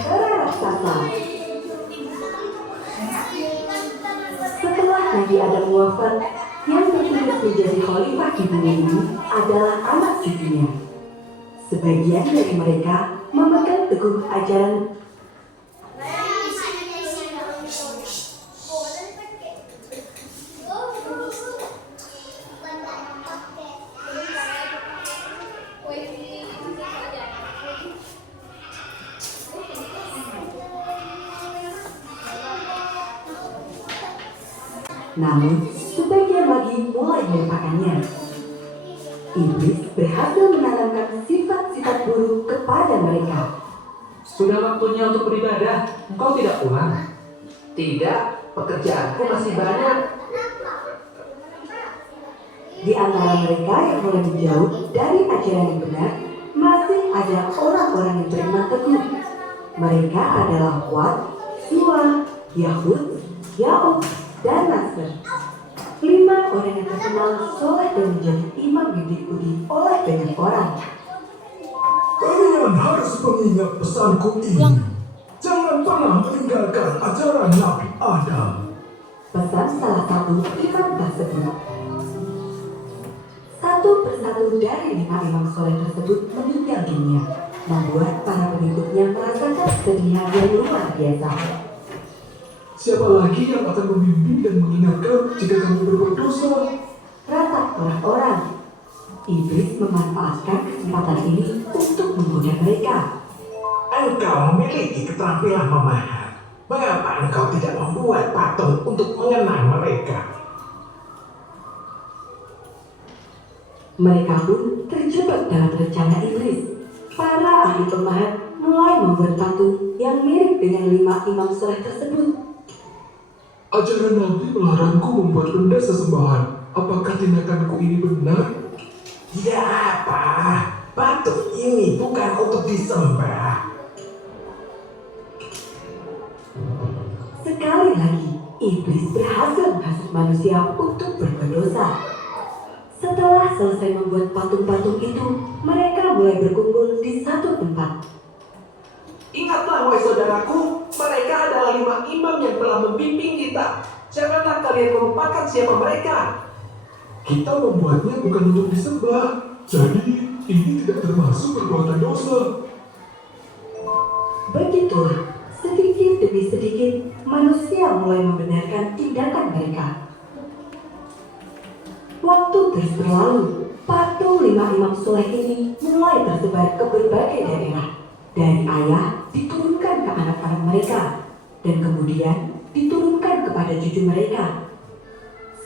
bahtera raksasa. Setelah Nabi Adam wafat, yang terpilih menjadi khalifah di bumi ini adalah anak cucunya. Sebagian dari mereka memegang teguh ajaran namun sebagian lagi mulai melupakannya. Iblis berhasil menanamkan sifat-sifat buruk kepada mereka. Sudah waktunya untuk beribadah, engkau tidak pulang? Tidak, pekerjaanku masih banyak. Di antara mereka yang mulai menjauh dari ajaran yang benar, masih ada orang-orang yang beriman teguh. Mereka adalah Wat, Suwa, Yahud, Ya'ub, dan Nasr. 5 orang yang terkenal soleh dan menjadi imam yang diikuti oleh banyak orang. Kalian harus mengingat pesanku ini. Jangan pernah meninggalkan ajaran Nabi Adam. Pesan salah satu imam tersebut. Satu persatu dari 5 imam soleh tersebut meninggal dunia, membuat para pengikutnya merasakan kesedihan yang luar biasa. Siapa lagi yang akan membimbing dan mengingatkan jika kamu berbuat dosa? Rata orang. Iblis memanfaatkan kesempatan ini untuk menggoda mereka. Engkau memiliki keterampilan memaham. Mengapa engkau tidak membuat patung untuk mengenang mereka? Mereka pun terjebak dalam rencana iblis. Para ahli pemahat mulai membuat patung yang mirip dengan 5 imam soleh tersebut. Ajaran Nabi melarangku membuat benda sesembahan. Apakah tindakanku ini benar? Ya apa? Patung ini bukan untuk disembah. Sekali lagi, iblis berhasil menghasut manusia untuk berbuat dosa. Setelah selesai membuat patung-patung itu, mereka mulai berkumpul di satu tempat. Ingatlah wahai saudaraku, mereka adalah 5 imam yang telah membimbing kita. Janganlah kalian melupakan siapa mereka. Kita membuatnya bukan untuk disembah. Jadi, ini tidak termasuk perbuatan dosa. Begitulah, sedikit demi sedikit, manusia mulai membenarkan tindakan mereka. Waktu terus berlalu, patung 5 imam soleh ini mulai tersebar ke berbagai daerah. Dari ayah diturunkan ke anak-anak mereka, dan kemudian diturunkan kepada cucu mereka.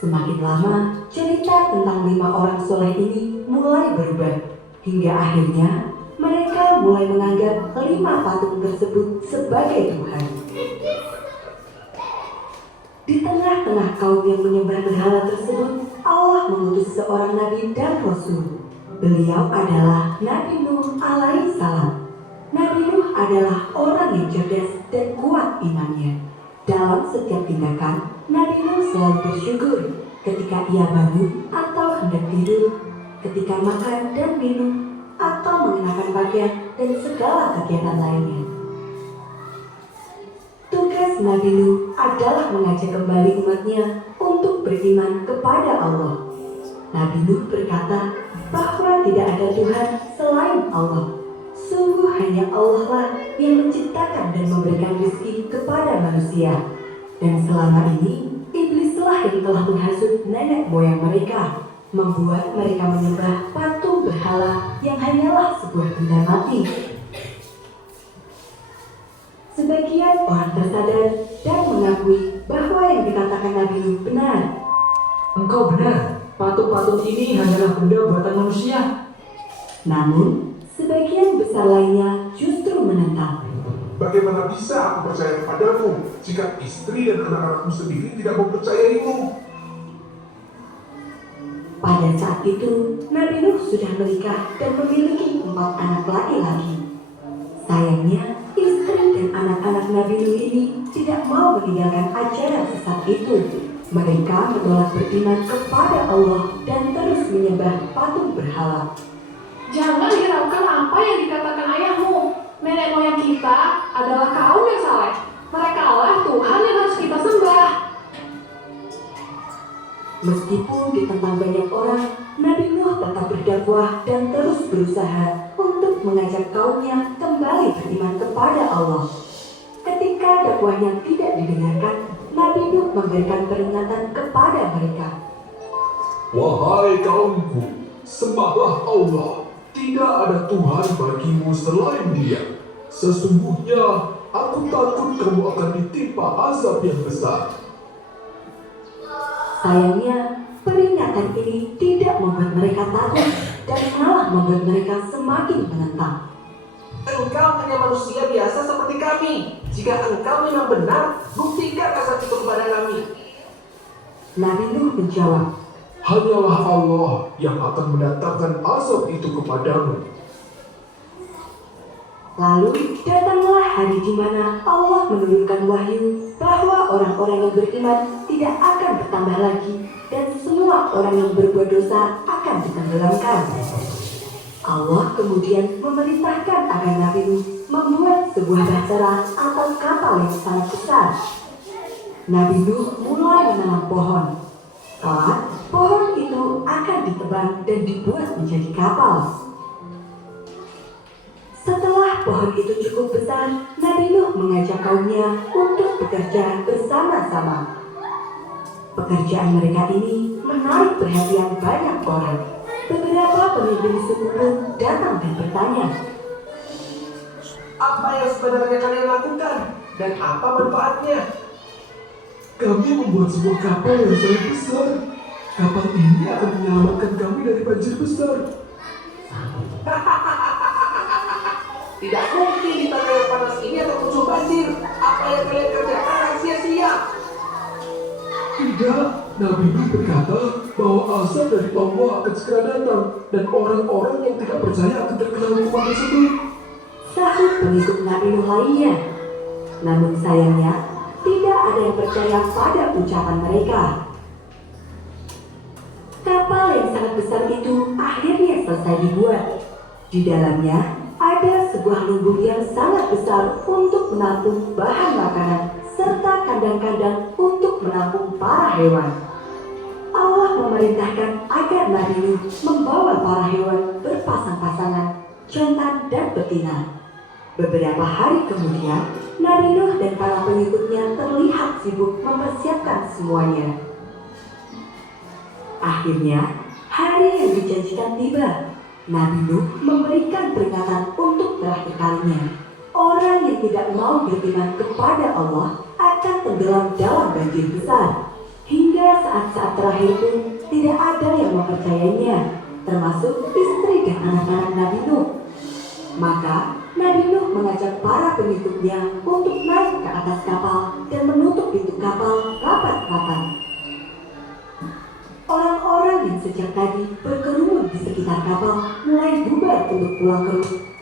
Semakin lama, cerita tentang 5 orang soleh ini mulai berubah, hingga akhirnya mereka mulai menganggap 5 patung tersebut sebagai Tuhan. Di tengah-tengah kaum yang menyembah berhala tersebut, Allah mengutus seorang nabi dan rasul. Beliau adalah Nabi Nuh alaihissalam. Nabi Nuh adalah orang yang cerdas dan kuat imannya. Dalam setiap tindakan, Nabi Nuh selalu bersyukur ketika ia bangun atau hendak tidur, ketika makan dan minum, atau mengenakan pakaian dan segala kegiatan lainnya. Tugas Nabi Nuh adalah mengajak kembali umatnya untuk beriman kepada Allah. Nabi Nuh berkata bahwa tidak ada Tuhan selain Allah. Sungguh hanya Allah lah yang menciptakan dan memberikan rezeki kepada manusia. Dan selama ini, iblislah yang telah menghasut nenek moyang mereka, membuat mereka menyembah patung berhala yang hanyalah sebuah benda mati. Sebagian orang tersadar dan mengakui bahwa yang dikatakan Nabi Nuh benar. Engkau benar, patung-patung ini hanyalah benda buatan manusia. Namun, sebagian besar lainnya justru menentang. Bagaimana bisa aku percaya kepadamu jika istri dan anak-anakmu sendiri tidak mempercayaimu? Pada saat itu, Nabi Nuh sudah menikah dan memiliki 4 anak laki-laki. Sayangnya, istri dan anak-anak Nabi Nuh ini tidak mau meninggalkan ajaran sesat itu. Mereka menolak beriman kepada Allah dan terus menyembah patung berhala. Jangan hiraukan apa yang dikatakan ayahmu. Nenek moyang kita adalah kaum yang saleh. Merekalah Tuhan yang harus kita sembah. Meskipun ditentang banyak orang, Nabi Nuh tetap berdakwah dan terus berusaha untuk mengajak kaumnya kembali beriman kepada Allah. Ketika dakwahnya tidak didengarkan, Nabi Nuh memberikan peringatan kepada mereka. Wahai kaumku, sembahlah Allah. Tidak ada Tuhan bagimu selain Dia. Sesungguhnya, aku takut kamu akan ditimpa azab yang besar. Sayangnya, peringatan ini tidak membuat mereka takut dan malah membuat mereka semakin menentang. Engkau hanya manusia biasa seperti kami. Jika engkau memang benar, buktikan rasa itu kepada kami. Nabi Nuh menjawab, Hanyalah Allah yang akan mendatangkan azab itu kepadamu. lalu datanglah hari di mana Allah menurunkan wahyu bahwa orang-orang yang beriman tidak akan bertambah lagi dan semua orang yang berbuat dosa akan ditenggelamkan. Allah kemudian memerintahkan agar Nabi Nuh membuat sebuah bahtera atau kapal yang sangat besar. Nabi Nuh mulai menanam pohon. Kelak, pohon itu akan ditebang dan dibuat menjadi kapal. Setelah pohon itu cukup besar, Nabi Nuh mengajak kaumnya untuk bekerja bersama-sama. Pekerjaan mereka ini menarik perhatian banyak orang. Beberapa pemimpin suku pun datang dan bertanya, Apa yang sebenarnya kalian lakukan? Dan apa manfaatnya? Kami membuat sebuah kapal yang sangat besar. Kapal ini akan menyelamatkan kami dari banjir besar. Tidak mungkin di tanah yang panas ini akan muncul banjir. Apa yang kalian kerjakan akan sia-sia. Tidak, Nabi Nuh berkata bahwa azab dari Allah akan segera datang dan orang-orang yang tidak percaya akan terkena hukuman tersebut. sahut pengikut Nabi Nuh lainnya. Namun sayangnya, tidak ada yang percaya pada ucapan mereka. Kapal yang sangat besar itu akhirnya selesai dibuat. Di dalamnya ada sebuah lumbung yang sangat besar untuk menampung bahan makanan serta kandang-kandang untuk menampung para hewan. Allah memerintahkan agar Nabi Nuh membawa para hewan berpasang-pasangan, jantan dan betina. Beberapa hari kemudian, Nabi Nuh dan para pengikutnya terlihat sibuk mempersiapkan semuanya. Akhirnya, hari yang dijanjikan tiba. Nabi Nuh memberikan peringatan untuk terakhir kalinya. Orang yang tidak mau beriman kepada Allah akan tenggelam dalam banjir besar. Hingga saat-saat terakhir pun tidak ada yang mempercayainya, termasuk istri dan anak-anak Nabi Nuh. Maka Nabi Nuh mengajak para pengikutnya untuk naik ke atas kapal dan menutup pintu kapal rapat-rapat. Orang-orang yang sejak tadi berkerumun di sekitar kapal mulai bubar untuk pulang ke rumah.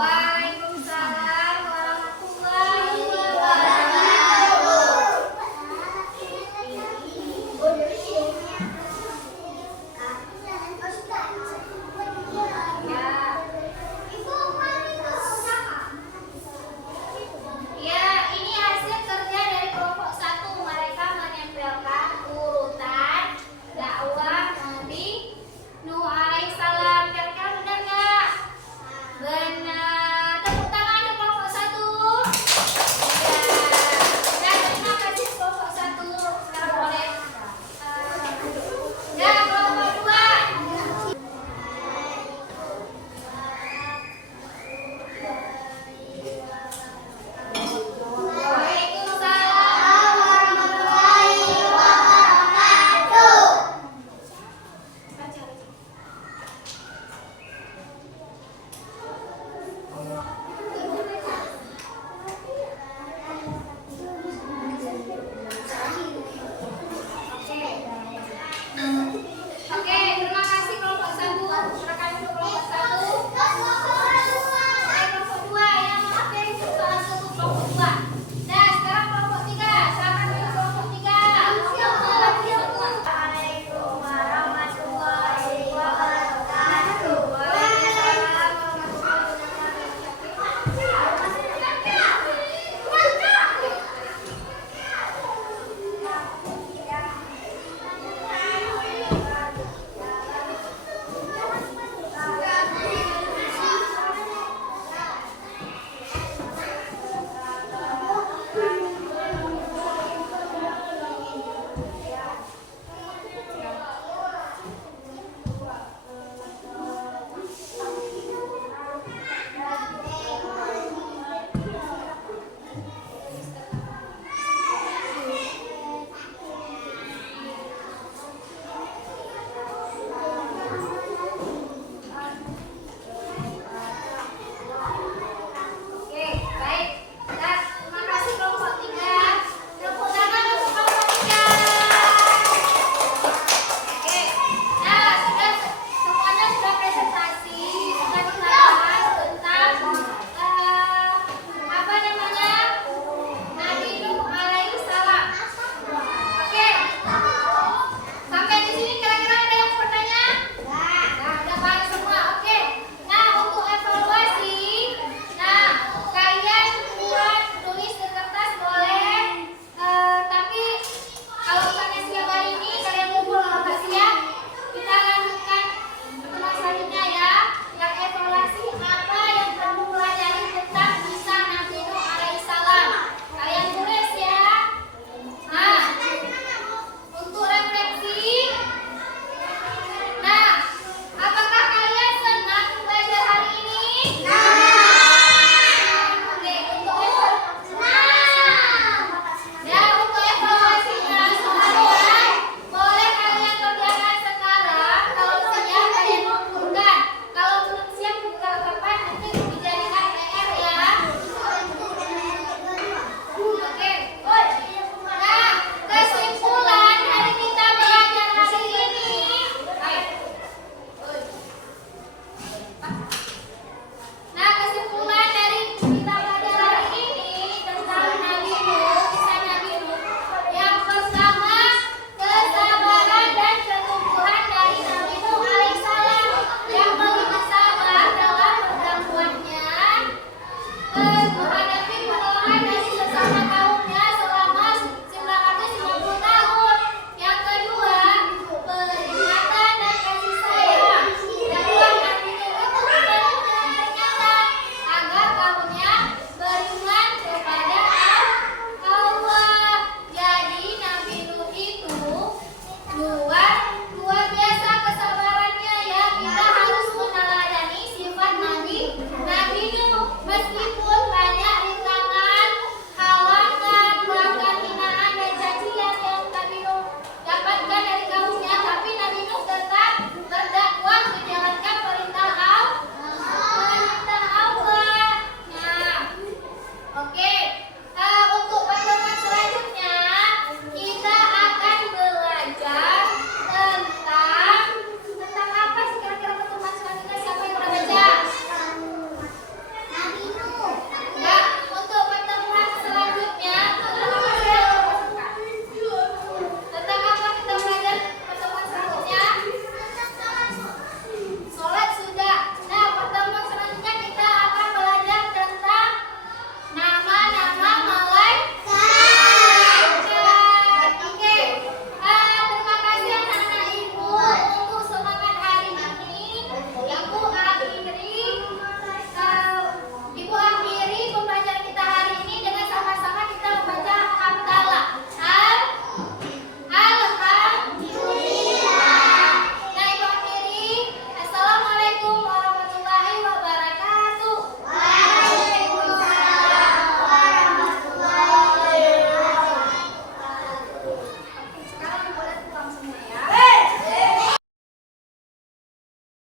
Wah,